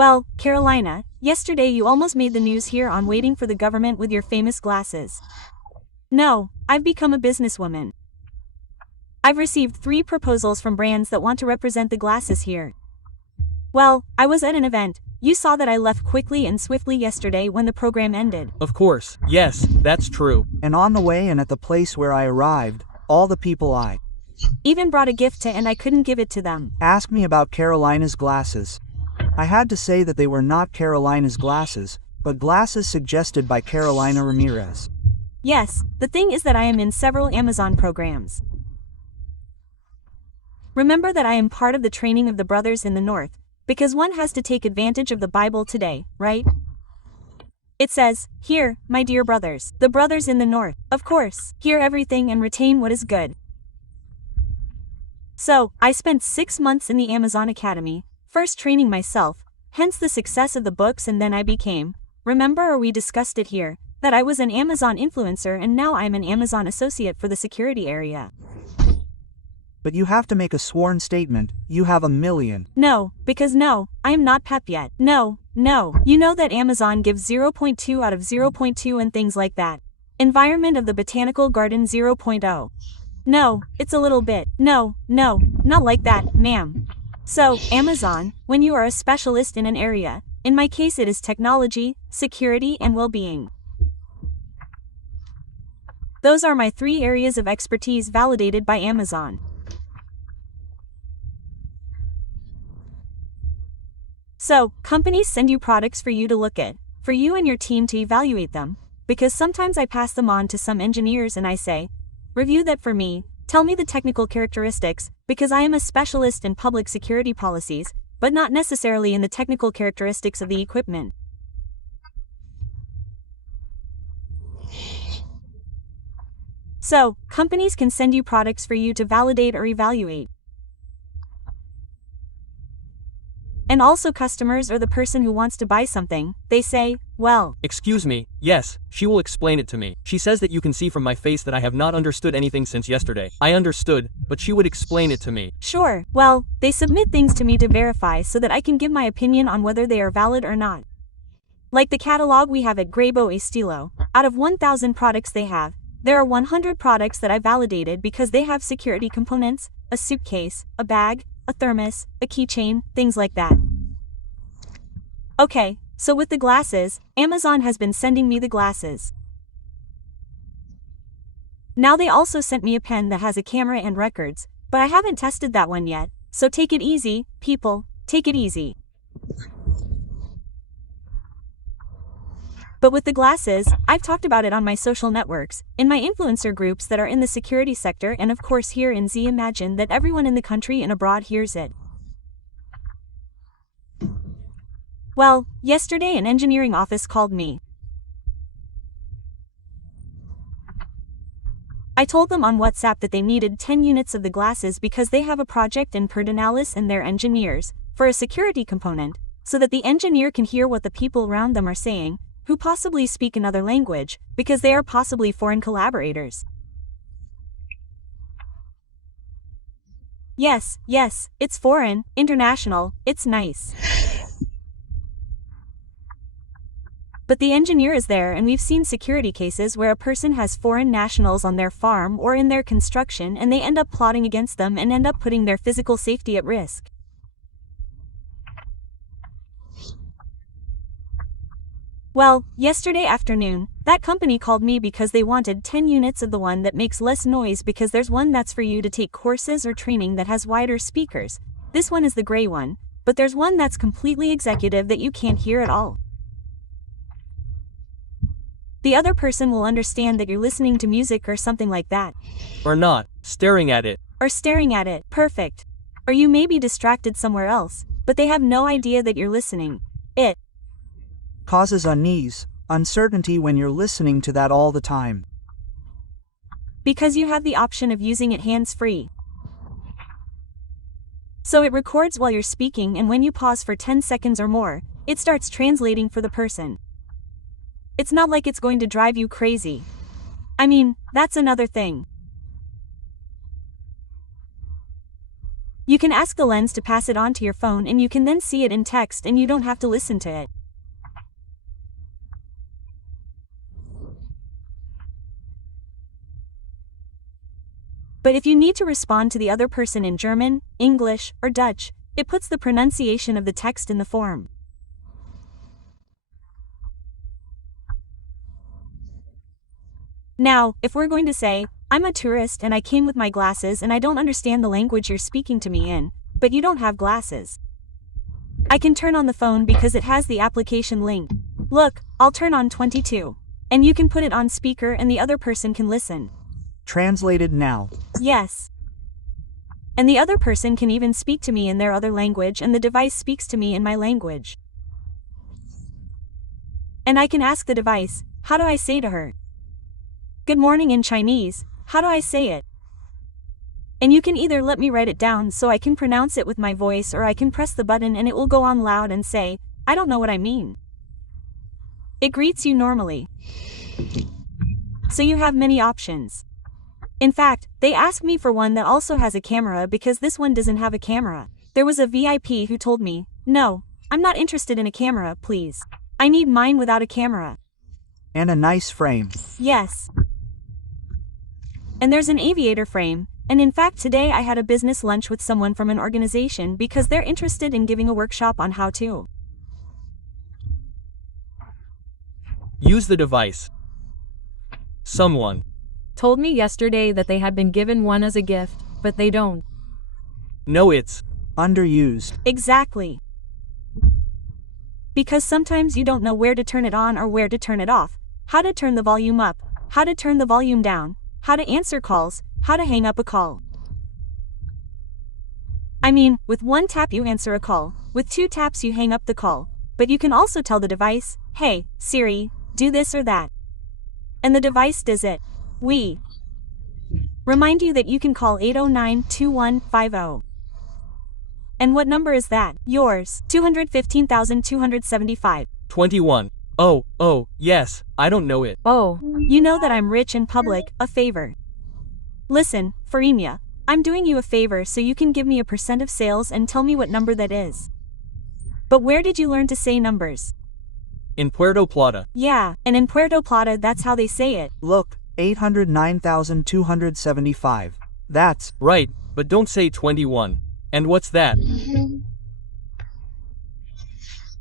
Well, Carolina, yesterday you almost made the news here on waiting for the government with your famous glasses. No, I've become a businesswoman. I've received 3 proposals from brands that want to represent the glasses here. Well, I was at an event. You saw that I left quickly and swiftly yesterday when the program ended. Of course, yes, that's true. And on the way and at the place where I arrived, all the people I Even brought a gift to and I couldn't give it to them. asked me about Carolina's glasses. I had to say that they were not Carolina's glasses, but glasses suggested by Carolina Ramirez. Yes, the thing is that I am in several Amazon programs. Remember that I am part of the training of the brothers in the North, because one has to take advantage of the Bible today, right? It says, "Hear, my dear brothers, the brothers in the North, of course, hear everything and retain what is good." So, I spent 6 months in the Amazon Academy, first training myself, hence the success of the books, and then I became, remember or we discussed it here, that I was an Amazon influencer and now I'm an Amazon associate for the security area. But you have to make a sworn statement. You have 1,000,000. No, because no, I am not PEP yet. No. You know that Amazon gives 0.2 out of 0.2 and things like that. Environment of the Botanical Garden 0.0. No, it's a little bit. No, not like that, ma'am. So, Amazon, when you are a specialist in an area, in my case it is technology, security and well-being. Those are my 3 areas of expertise validated by Amazon. So, companies send you products for you to look at, for you and your team to evaluate them, because sometimes I pass them on to some engineers and I say, review that for me, tell me the technical characteristics, because I am a specialist in public security policies, but not necessarily in the technical characteristics of the equipment. So, companies can send you products for you to validate or evaluate. And also customers or the person who wants to buy something, they say, well, Excuse me, yes, she will explain it to me. She says that you can see from my face that I have not understood anything since yesterday. I understood, but she would explain it to me. sure, well, they submit things to me to verify so that I can give my opinion on whether they are valid or not. Like the catalog we have at Graba estilo, out of 1,000 products they have, there are 100 products that I validated because they have security components, a suitcase, a bag, a thermos, a keychain, things like that. Okay, so with the glasses, Amazon has been sending me the glasses. Now they also sent me a pen that has a camera and records, but I haven't tested that one yet, so take it easy, people, take it easy. But with the glasses, I've talked about it on my social networks, in my influencer groups that are in the security sector, and of course here in Z. Imagine that everyone in the country and abroad hears it. Well, yesterday an engineering office called me. I told them on WhatsApp that they needed 10 units of the glasses because they have a project in Perdonalis and their engineers, for a security component, so that the engineer can hear what the people around them are saying, who possibly speak another language, because they are possibly foreign collaborators. Yes, it's foreign, international, it's nice. But the engineer is there, and we've seen security cases where a person has foreign nationals on their farm or in their construction and they end up plotting against them and end up putting their physical safety at risk. Well, yesterday afternoon, that company called me because they wanted 10 units of the one that makes less noise, because there's one that's for you to take courses or training that has wider speakers. This one is the gray one, but there's one that's completely executive that you can't hear at all. The other person will understand that you're listening to music or something like that. Or not, staring at it. Or staring at it, perfect. Or you may be distracted somewhere else, but they have no idea that you're listening. It Causes unease, uncertainty when you're listening to that all the time. Because you have the option of using it hands-free. So it records while you're speaking, and when you pause for 10 seconds or more, it starts translating for the person. It's not like it's going to drive you crazy. I mean, that's another thing. You can ask the lens to pass it on to your phone and you can then see it in text and you don't have to listen to it. But if you need to respond to the other person in German, English, or Dutch, it puts the pronunciation of the text in the form. Now, if we're going to say, I'm a tourist and I came with my glasses and I don't understand the language you're speaking to me in, but you don't have glasses. I can turn on the phone because it has the application link. Look, I'll turn on 22. And you can put it on speaker and the other person can listen. Translated now. Yes. And the other person can even speak to me in their other language and the device speaks to me in my language. And I can ask the device, how do I say to her? Good morning in Chinese, how do I say it? And you can either let me write it down so I can pronounce it with my voice or I can press the button and it will go on loud and say, I don't know what I mean. It greets you normally. So you have many options. In fact, they asked me for one that also has a camera because this one doesn't have a camera. There was a VIP who told me, no, I'm not interested in a camera, please. I need mine without a camera. And a nice frame. Yes. And there's an aviator frame, and in fact today I had a business lunch with someone from an organization because they're interested in giving a workshop on how to use the device. Someone told me yesterday that they had been given one as a gift, but they don't. No, it's underused. Exactly. Because sometimes you don't know where to turn it on or where to turn it off, how to turn the volume up, how to turn the volume down, how to answer calls, how to hang up a call. I mean, with one tap you answer a call, with 2 taps you hang up the call, but you can also tell the device, hey, Siri, do this or that. And the device does it. We remind you that you can call 809-2150. And what number is that? Yours. 215,275. 21. Oh, yes, I don't know it. Oh. You know that I'm rich and public, a favor. Listen, Farimia, I'm doing you a favor so you can give me a % of sales and tell me what number that is. But where did you learn to say numbers? In Puerto Plata. Yeah, and in Puerto Plata that's how they say it. Look, 809,275. That's right, but don't say 21. And what's that?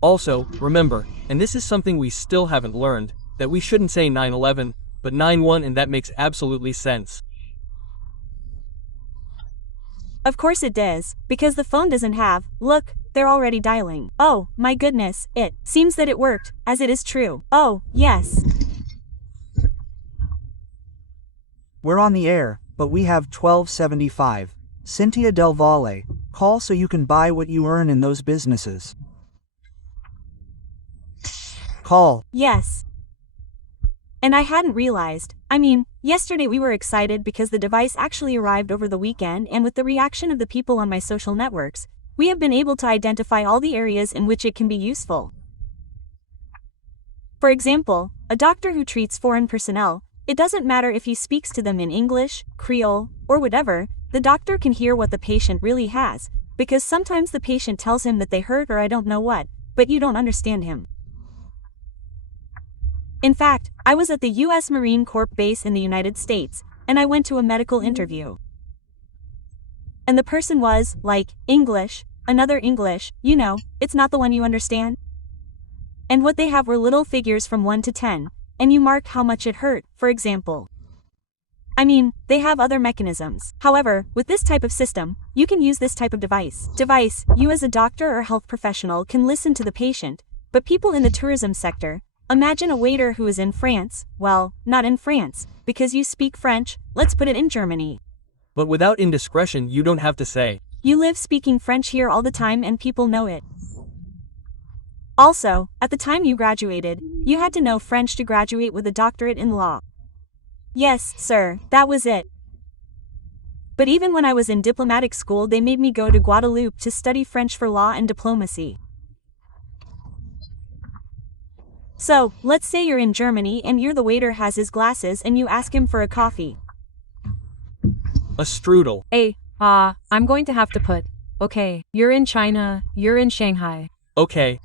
Also, remember, and this is something we still haven't learned, that we shouldn't say 911, but 91 and that makes absolutely sense. Of course it does, because the phone doesn't have, look, they're already dialing. Oh, my goodness, it seems that it worked, as it is true. Oh, yes. We're on the air, but we have 1275. Cynthia Del Valle, call so you can buy what you earn in those businesses. Call. Yes. And I hadn't realized, I mean, yesterday we were excited because the device actually arrived over the weekend and with the reaction of the people on my social networks, we have been able to identify all the areas in which it can be useful. For example, a doctor who treats foreign personnel, it doesn't matter if he speaks to them in English, Creole, or whatever, the doctor can hear what the patient really has, because sometimes the patient tells him that they hurt or I don't know what, but you don't understand him. In fact, I was at the U.S. Marine Corps base in the United States, and I went to a medical interview. And the person was, like, English, another English, you know, it's not the one you understand. And what they have were little figures from 1 to 10, and you mark how much it hurt, for example. I mean, they have other mechanisms. However, with this type of system, you can use this type of device. You as a doctor or health professional can listen to the patient, but people in the tourism sector, imagine a waiter who is in France, well, not in France, because you speak French, let's put it in Germany. But without indiscretion you don't have to say. You live speaking French here all the time and people know it. Also, at the time you graduated, you had to know French to graduate with a doctorate in law. Yes, sir, that was it. But even when I was in diplomatic school they made me go to Guadeloupe to study French for law and diplomacy. So, let's say you're in Germany and the waiter has his glasses and you ask him for a coffee. A strudel. I'm going to have to put Okay, you're in China, you're in Shanghai. Okay.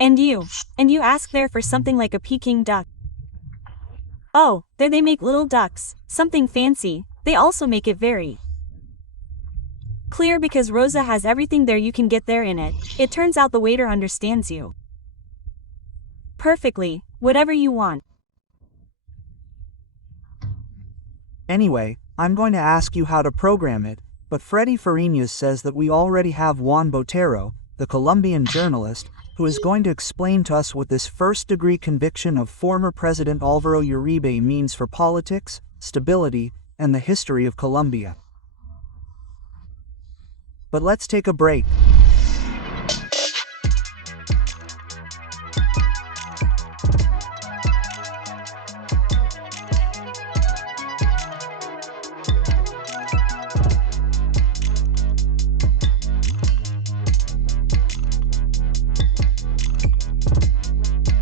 And you ask there for something like a Peking duck. Oh, there they make little ducks, something fancy, they also make it very clear because Rosa has everything there you can get there in it. It turns out the waiter understands you perfectly, whatever you want. Anyway, I'm going to ask you how to program it, but Freddy Fariñas says that we already have Juan Botero, the Colombian journalist, who is going to explain to us what this first-degree conviction of former President Álvaro Uribe means for politics, stability, and the history of Colombia. But let's take a break.